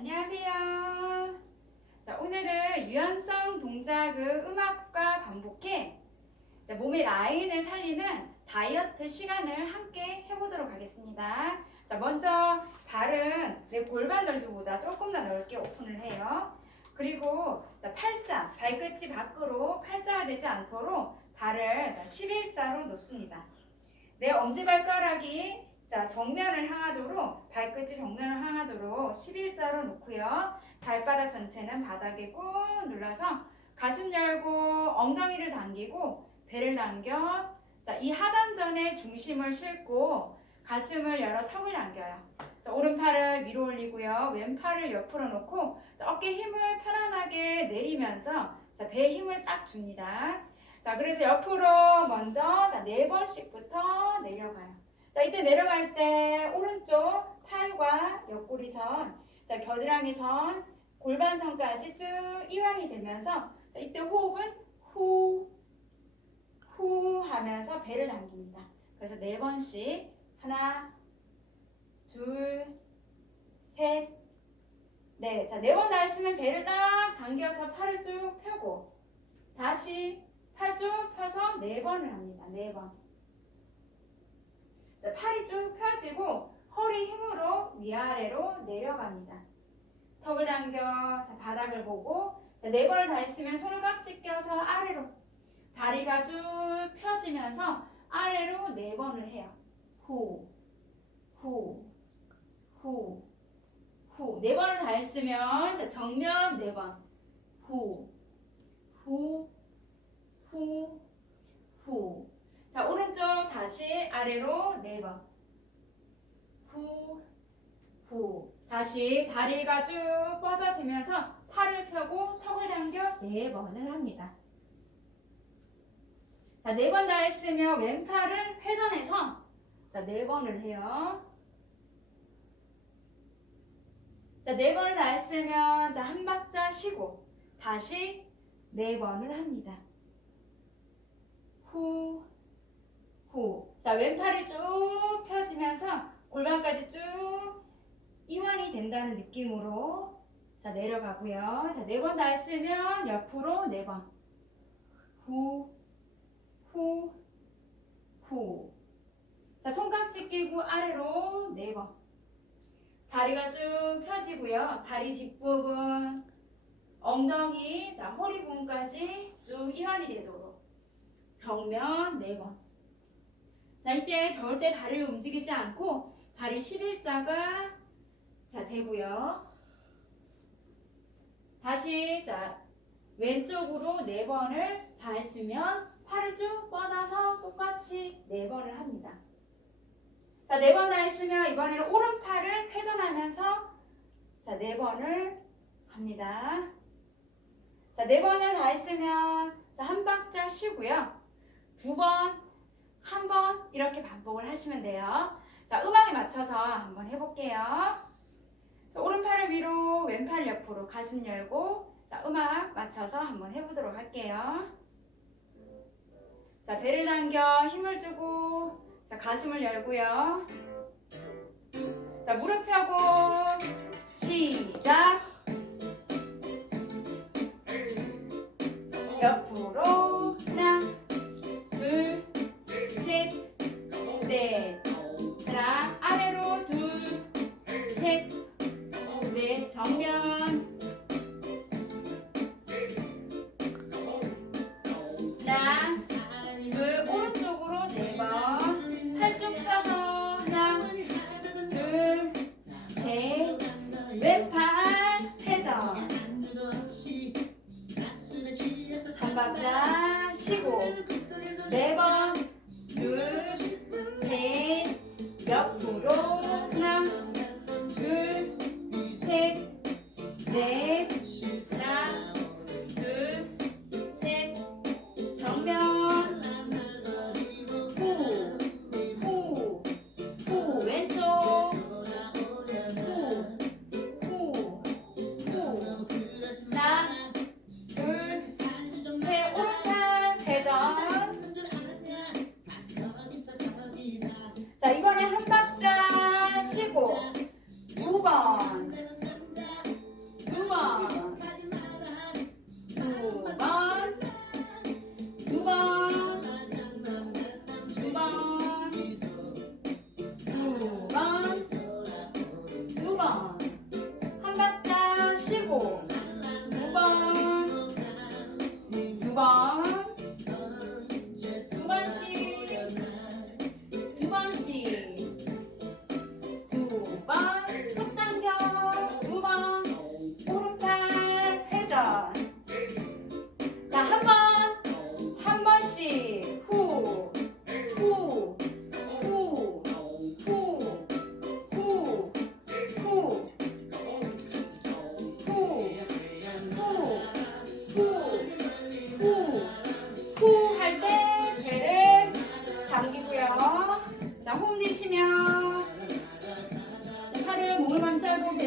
안녕하세요. 자, 오늘은 유연성 동작의 음악과 반복해 자, 몸의 라인을 살리는 다이어트 시간을 함께 해보도록 하겠습니다. 자, 먼저 발은 내 골반 넓이보다 조금 더 넓게 오픈을 해요. 그리고 자, 팔자, 발끝이 밖으로 팔자가 되지 않도록 발을 자, 11자로 놓습니다. 내 엄지발가락이 자, 정면을 향하도록 발끝이 정면을 향하도록 11자로 놓고요. 발바닥 전체는 바닥에 꾹 눌러서 가슴 열고 엉덩이를 당기고 배를 당겨 자, 이 하단전에 중심을 싣고 가슴을 열어 턱을 당겨요. 자, 오른팔을 위로 올리고요. 왼팔을 옆으로 놓고 자, 어깨 힘을 편안하게 내리면서 자, 배에 힘을 딱 줍니다. 자, 그래서 옆으로 먼저 자, 네 번씩부터 내려가요. 자, 이때 내려갈 때 오른쪽 팔과 옆구리선, 자, 겨드랑이 선, 골반선까지 쭉 이완이 되면서 자, 이때 호흡은 후, 후 하면서 배를 당깁니다. 그래서 네 번씩 하나, 둘, 셋, 넷. 자, 네번다 했으면 배를 딱 당겨서 팔을 쭉 펴고 다시 팔 쭉 펴서 네 번을 합니다. 네 번. 자, 팔이 쭉 펴지고 허리 힘으로 위아래로 내려갑니다. 턱을 당겨 자, 바닥을 보고 자, 네 번을 다 했으면 손을 깍지 껴서 아래로 다리가 쭉 펴지면서 아래로 네 번을 해요. 후, 후, 후, 후. 네 번을 다 했으면 자, 정면 네 번. 후, 후, 후, 후. 자, 오른쪽 다시 아래로 네 번. 후, 후. 다시 다리가 쭉 뻗어지면서 팔을 펴고 턱을 당겨 네 번을 합니다. 자, 네 번 다 했으면 왼팔을 회전해서 자, 네 번을 해요. 자, 네 번을 다 했으면 자, 한 박자 쉬고 다시 네 번을 합니다. 후, 후. 자, 왼팔이 쭉 펴지면서 골반까지 쭉 이완이 된다는 느낌으로 자, 내려가고요. 자, 네 번 다 했으면 옆으로 네 번. 후, 후, 후. 자, 손깍지 끼고 아래로 네 번. 다리가 쭉 펴지고요. 다리 뒷부분, 엉덩이, 자, 허리 부분까지 쭉 이완이 되도록 정면 네 번. 자, 이때 절대 발을 움직이지 않고 발이 11자가 자, 되고요. 다시 자, 왼쪽으로 네 번을 다 했으면 팔을 쭉 뻗어서 똑같이 네 번을 합니다. 자, 네번다 했으면 이번에는 오른팔을 회전하면서 자, 네 번을 합니다. 자, 네 번을 다 했으면 자, 한 박자 쉬고요. 두 번, 한 번 이렇게 반복을 하시면 돼요. 자, 음악에 맞춰서 한번 해볼게요. 자, 오른팔을 위로, 왼팔 옆으로 가슴 열고 자, 음악 맞춰서 한번 해보도록 할게요. 자, 배를 당겨 힘을 주고 자, 가슴을 열고요. 자, 무릎 펴고 시작. 옆으로 셋, 넷. 정면. dog.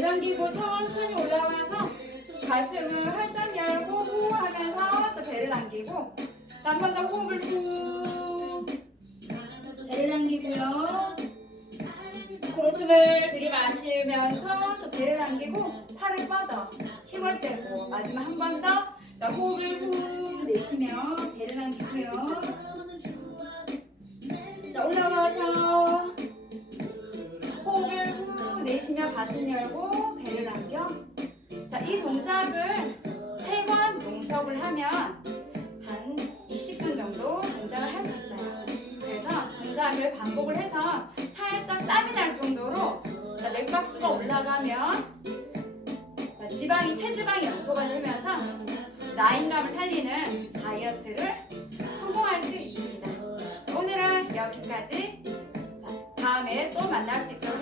그리고 천천히 올라와서 가슴을 활짝 열고 후 하면서 또 배를 당기고 자, 한번 더 호흡을 후 배를 당기고요. 고숨을 들이마시면서 또 배를 당기고 팔을 뻗어 힘을 빼고 마지막 한 번 더. 자, 호흡을 후 내쉬며 배를 당기고요. 후 내쉬며 가슴 열고 배를 당겨. 자, 이 동작을 세번 농석을 하면 한 20분 정도 동작을 할 수 있어요. 그래서 동작을 반복을 해서 살짝 땀이 날 정도로 자, 맥박수가 올라가면 자, 지방이 체지방이 연소가 되면서 라인감을 살리는 다이어트를 성공할 수 있습니다. 오늘은 여기까지. 자, 다음에 또 만날 수 있도록.